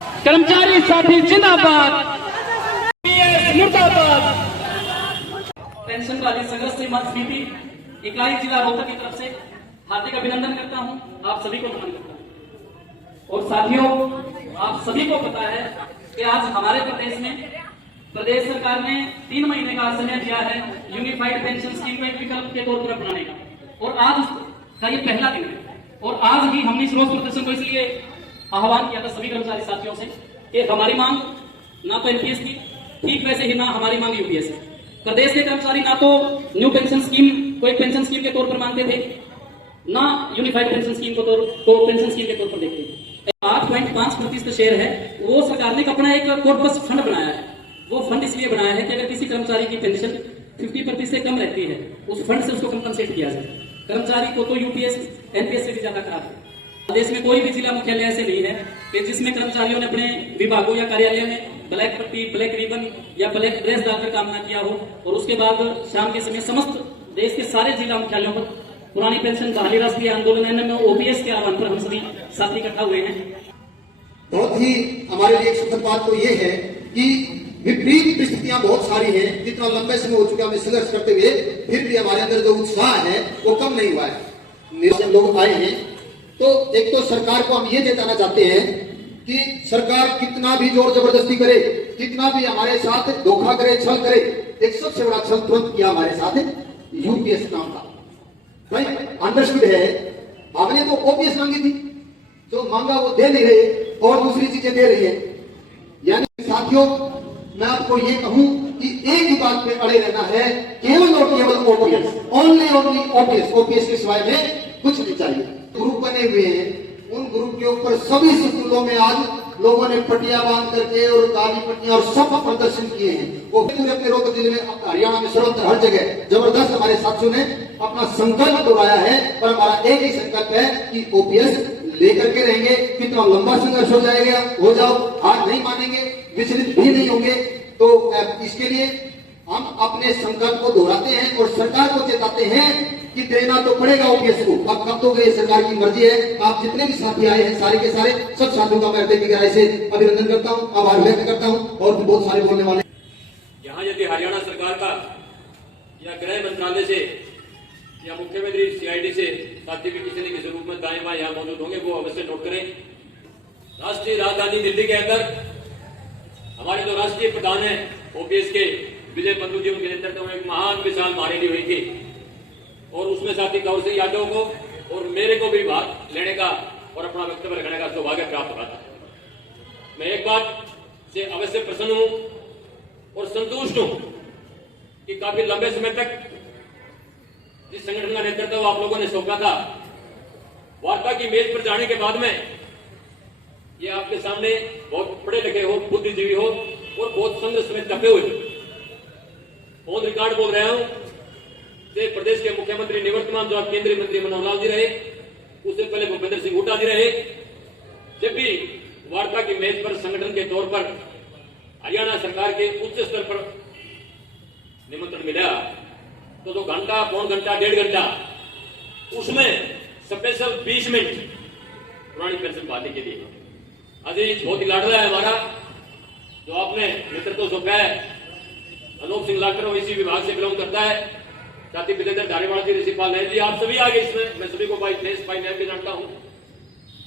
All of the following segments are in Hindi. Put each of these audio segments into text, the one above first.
कर्मचारी साथी जिंदाबाद, मुर्दाबाद। पेंशन वाली संघर्ष समाज समिति इकाई जिला रोहतक की तरफ से हार्दिक अभिनंदन करता हूं, आप सभी को नमन करता हूं। और साथियों, आप सभी को पता है कि आज हमारे प्रदेश में प्रदेश सरकार ने 3 महीने का समय दिया है यूनिफाइड पेंशन स्कीम को एक विकल्प के तौर पर अपनाने का, और आज का ये पहला दिन है। और आज ही हमने इस रोज प्रदर्शन को इसलिए आह्वान किया था सभी कर्मचारी साथियों से कि हमारी मांग ना तो एनपीएस की, ठीक वैसे ही ना हमारी मांग यूपीएस की। प्रदेश के कर्मचारी ना तो न्यू पेंशन स्कीम को एक पेंशन स्कीम के तौर पर मानते थे, ना यूनिफाइड पेंशन स्कीम को पेंशन स्कीम के तौर पर देखते थे। 8.5% शेयर है, वो सरकार ने अपना एक कॉर्पस फंड बनाया है। वो फंड इसलिए बनाया है कि अगर किसी कर्मचारी की पेंशन 50% से कम रहती है, उस फंड से उसको कंपनसेट किया जाए। कर्मचारी को तो यूपीएस एनपीएस से भी ज्यादा खराब है। देश में कोई भी जिला मुख्यालय ऐसे नहीं है कि जिसमें कर्मचारियों ने अपने विभागों या कार्यालय में ब्लैक पट्टी, ब्लैक रिबन या ब्लैक ड्रेस डालकर काम न किया हो, और उसके बाद शाम के समय समस्त देश के सारे जिला मुख्यालयों पर पुरानी पेंशन बहाली राष्ट्रीय आंदोलन में ओपीएस के आह्वान पर हम सभी साथी इकट्ठा हुए हैं। बहुत ही हमारे लिए एक सुखद बात तो ये है कि विपरीत परिस्थितियां बहुत सारी हैं, जितना लंबे समय हो चुका हमें संघर्ष करते हुए, फिर भी हमारे अंदर जो उत्साह है वो कम नहीं हुआ है। लोग आए हैं तो एक तो सरकार को हम ये जताना चाहते हैं कि सरकार कितना भी जोर जबरदस्ती करे, कितना भी हमारे साथ धोखा करे, छल करे, एक सबसे बड़ा छल तुरंत किया हमारे साथ यूपीएस नाम का। भाई अंडरस्टूड है, हमने तो ओपीएस मांगी थी, जो मांगा वो दे नहीं रहे और दूसरी चीजें दे रही है। यानी साथियों, मैं आपको ये कहूं कि एक ही बात पे अड़े रहना है, केवल और केवल ओपीएस, ओनली ओपीएस। ओपीएस के सिवाय में कुछ नहीं चाहिए। ग्रुप बने हुए हैं, उन ग्रुप के ऊपर सभी स्कूलों में आज लोगों ने पट्टियां बांध करके और काली पट्टियां और सब प्रदर्शन किए हैं। वो पूरे अपने रोहतक जिले में, हरियाणा में, सर्वत्र हर जगह जबरदस्त हमारे साथियों ने अपना संकल्प दोहराया है। पर हमारा एक ही संकल्प है कि ओपीएस लेकर के रहेंगे। कितना लंबा संघर्ष हो जाएगा, हो जाओ, हार नहीं मानेंगे, विचलित भी नहीं होंगे। तो इसके लिए हम अपने संकल्प को दोहराते हैं और सरकार को चेताते हैं कि देना तो पड़ेगा ओपीएस को। अब कब तो ये सरकार की मर्जी है। आप जितने भी साथी आए हैं, सारे के सारे सब साथियों का मैं हृदय की गहराई से अभिनंदन करता हूं, आभार व्यक्त करता हूं। और भी बहुत सारे बोलने वाले यहाँ यदि हरियाणा सरकार का या गृह मंत्रालय से या मुख्यमंत्री सीआईडी से साथी भी किसी न किसी रूप में दाएं बाएं यहाँ मौजूद होंगे, वो अवश्य नोट करें। राष्ट्रीय राजधानी दिल्ली के अंदर हमारे जो राष्ट्रीय प्रधान है ओपीएस के विजय बंधु जी, उनके नेतृत्व में एक महान विशाल महारैली हुई थी, और उसमें साथी कौर सिंह यादव को और मेरे को भी भाग लेने का और अपना वक्तव्य रखने का सौभाग्य प्राप्त हुआ था। मैं एक बात से अवश्य प्रसन्न हूं और संतुष्ट हूं कि काफी लंबे समय तक जिस संगठन का नेतृत्व आप लोगों ने सौंपा था, वार्ता की मेज पर जाने के बाद में ये आपके सामने बहुत पढ़े लिखे हो, बुद्धिजीवी हो और बहुत संघर्ष में टपे हुए ऑन रिकॉर्ड बोल रहा हूं कि प्रदेश के मुख्यमंत्री निवर्तमान जो केंद्रीय मंत्री मनोहर लाल जी रहे, उससे पहले भूपेंद्र सिंह हुड्डा जी रहे, जब भी वार्ता की मेज पर संगठन के तौर पर हरियाणा सरकार के उच्च स्तर पर निमंत्रण मिला तो 2 घंटा, पौन घंटा, 1.5 घंटा, उसमें स्पेशल 20 मिनट पुरानी पेंशन बहाली के लिए अजीज बहुत ही लाडला है हमारा, जो आपने नेतृत्व सौंपा है। अनूप सिंह लाटर इसी विभाग से बिलोंग करता है, साथी विजेंद्र धारीवाल जी, ऋषिपाल नायक जी, आप सभी आगे इसमें, मैं सभी को भाई देश भाई नायक भी जानता हूं।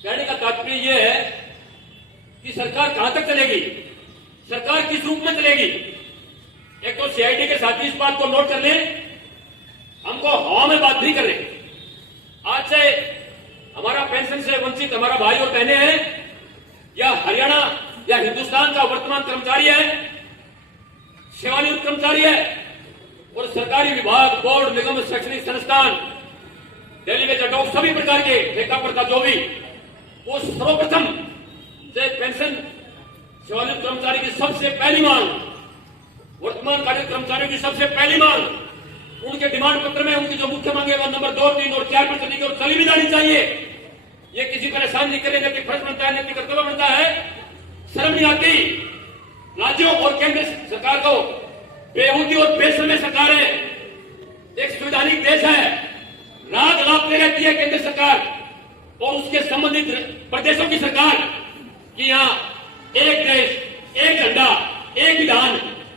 कहने का तात्पर्य यह है कि सरकार कहां तक चलेगी, सरकार किस रूप में चलेगी। एक तो सीआईडी के साथी इस बात को नोट कर लें, हमको हवा में बात नहीं कर रहे। आज से हमारा पेंशन से वंचित हमारा भाई और बहनें हैं, या हरियाणा या हिंदुस्तान का वर्तमान कर्मचारी है, सेवानिवृत्त कर्मचारी है, और सरकारी विभाग, बोर्ड, निगम, शैक्षणिक संस्थान, डेलीवेज अडॉक, सभी प्रकार के ठेका प्रथा जो भी, वो सर्वप्रथम से पेंशन सेवानिवृत्त कर्मचारी की सबसे पहली मांग, वर्तमान कार्यरत कर्मचारियों की सबसे पहली मांग, उनके डिमांड पत्र में उनकी जो मुख्य मांगे वो नंबर 2, 3 और 4 पर चली गई और चली भी जानी चाहिए। ये किसी परेशान नहीं करे, नैतिक फर्ज बनता है, नैतिक कर्तव्य बनता है। शर्म नहीं आती राज्यों और केंद्र सरकार को, बेहूदी और बेशर्म सरकार है, एक संवैधानिक देश है, राग लापते रहती है केंद्र सरकार और उसके संबंधित प्रदेशों की सरकार कि यहाँ एक देश एक झंडा एक विधान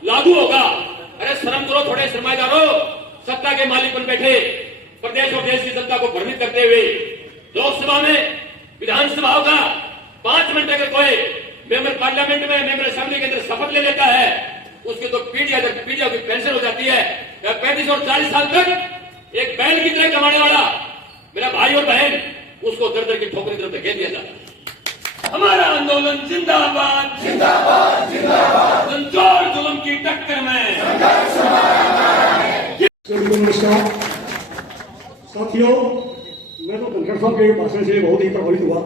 लागू होगा। अरे शर्म करो थोड़े सरमाएदारों, सत्ता के मालिक बन बैठे प्रदेश और देश की जनता को भ्रमित करते हुए। लोकसभा में विधानसभा होगा, 5 मिनट अगर कोई मेंबर पार्लियामेंट में मेंबर असेंबली के अंदर शपथ ले लेता है, उसकी तो पीढ़िया की पेंशन हो जाती है। 35 और 40 साल तक एक बैल की तरह कमाने वाला मेरा भाई और बहन, उसको दर दर की ठोकरी तरफ धकेल दिया जाता है। हमारा आंदोलन जिंदाबाद जिंदाबाद जिंदाबाद, संचोर जुल्म की टक्कर में। नमस्कार साथियों, मैं तो धनखड़ साहब के भाषण से बहुत ही प्रभावित हुआ।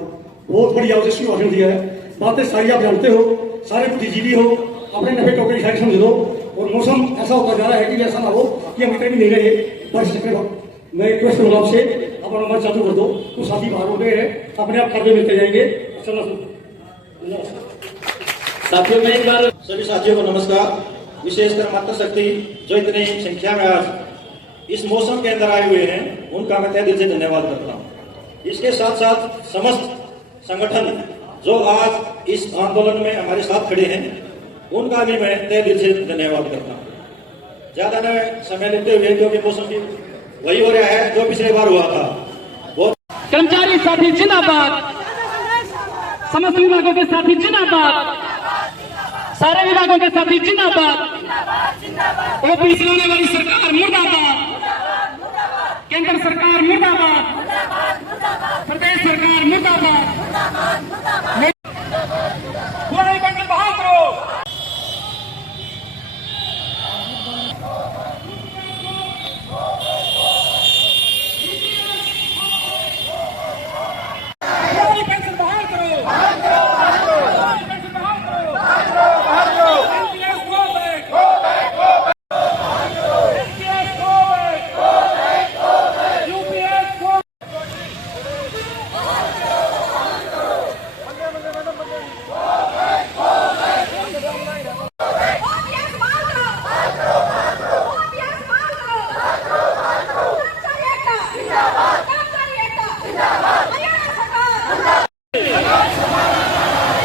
बहुत बढ़िया ओजस्वी भाषण दिया है। बातें सारी आप जानते हो, सारे बुद्धिजीवी हो, अपने नफे टोकरे सारे समझ लो। और मौसम ऐसा होता जा रहा है कि ऐसा ना हो कि हम इतने भी नहीं रहे बारिश चक्कर। मैं रिक्वेस्ट करूंगा आपसे, अपना नंबर चालू कर दो, तो साथी बाहर हो गए हैं, अपने आप कार्य मिलते जाएंगे। साथियों में एक बार सभी साथियों को नमस्कार। विशेषकर मातृशक्ति जो इतनी संख्या में आज इस मौसम के अंदर आए हुए हैं, उनका मैं तहे दिल से धन्यवाद करता हूँ। इसके साथ साथ समस्त संगठन जो आज इस आंदोलन में हमारे साथ खड़े हैं, उनका भी मैं तहे दिल से धन्यवाद करता हूँ। ज्यादा न समय लेते हुए, क्योंकि मौसम भी वही हो रहा है जो पिछले बार हुआ था। कर्मचारी साथी जिंदाबाद, समस्त विभागों के साथी जिंदाबाद, सारे विभागों के साथी जिंदाबाद, ओबीसी होने वाली सरकार मुर्दाबाद, केंद्र सरकार मुर्दाबाद, प्रदेश सरकार मुर्दाबाद। पुरानी पेंशन बहाल करो। पुरानी पेंशन बहाल करो। पेंशन बहाल करो। NPS go back. NPS go back. UPS go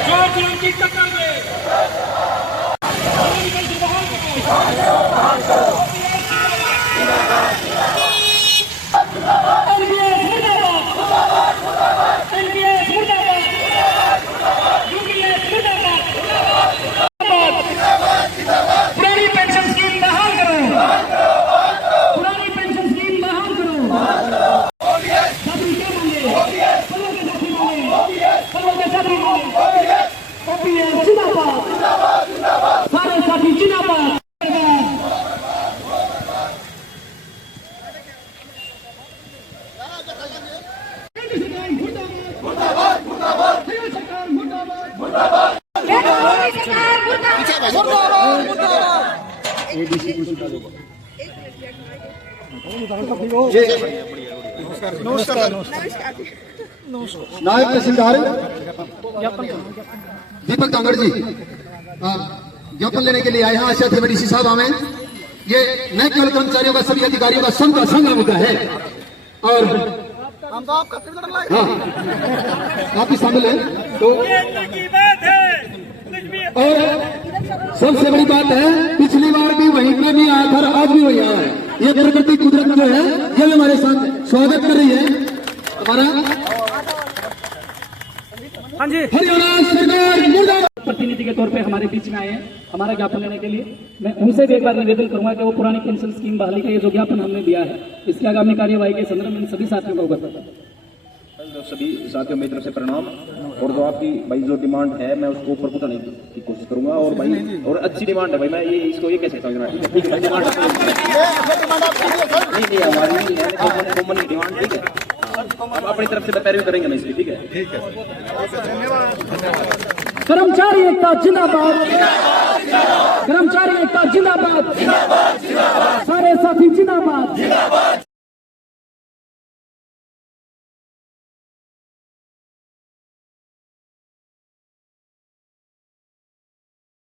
जो जुल्म की टक्कर में पेंशन बहाल करो। NPS मुर्दाबाद, NPS मुर्दाबाद, UPS मुर्दाबाद। पुरानी पेंशन स्कीम बहाल करो। पुरानी पेंशन स्कीम बहाल करो। साथी क्या मांगे? सबों के साथी मांगे, सबों के साथी मांगे। OPS जिंदाबाद, सारे साथी जिंदाबाद। नायब तहसीलदार दीपक कांगड़ जी ज्ञापन लेने के लिए आए हैं। आशा थे डीसी साहब हमें, ये न केवल कर्मचारियों का, सभी अधिकारियों का संघ मुद्दा है। और हाँ, आप भी शामिल हैं। तो और सबसे बड़ी बात है, पिछली बार भी वहीं पे नहीं आया था, आज भी वही आया है। ये प्रकृति कुदरत जो है, ये भी हमारे साथ स्वागत कर रही है। हमारा हरियाणा सरकार मुर्दाबाद। प्रतिनिधि के तौर पे हमारे बीच में आए हैं हमारा ज्ञापन लेने के लिए। मैं उनसे भी एक बार निवेदन करूंगा कि वो पुरानी पेंशन स्कीम बहाली का ये जो ज्ञापन हमने दिया है, इसकी आगामी कार्यवाही के संदर्भ में इन सभी साथियों को अवगत करता सभी साथियों मेरी तरफ से प्रणाम। और जो आपकी भाई जो डिमांड है, मैं उसको ऊपर पहुंचाने की कोशिश करूंगा। और भाई और अच्छी डिमांड है भाई, मैं ये इसको ये कह सकता हूँ। ठीक है, डिमांड नहीं हमारी कॉमन की डिमांड, ठीक है। हम अपनी तरफ से पैरवी करेंगे मैं इसलिए, ठीक है। कर्मचारी एकता जिंदाबाद, कर्मचारी एकता जिंदाबाद, सारे साथी जिंदाबाद।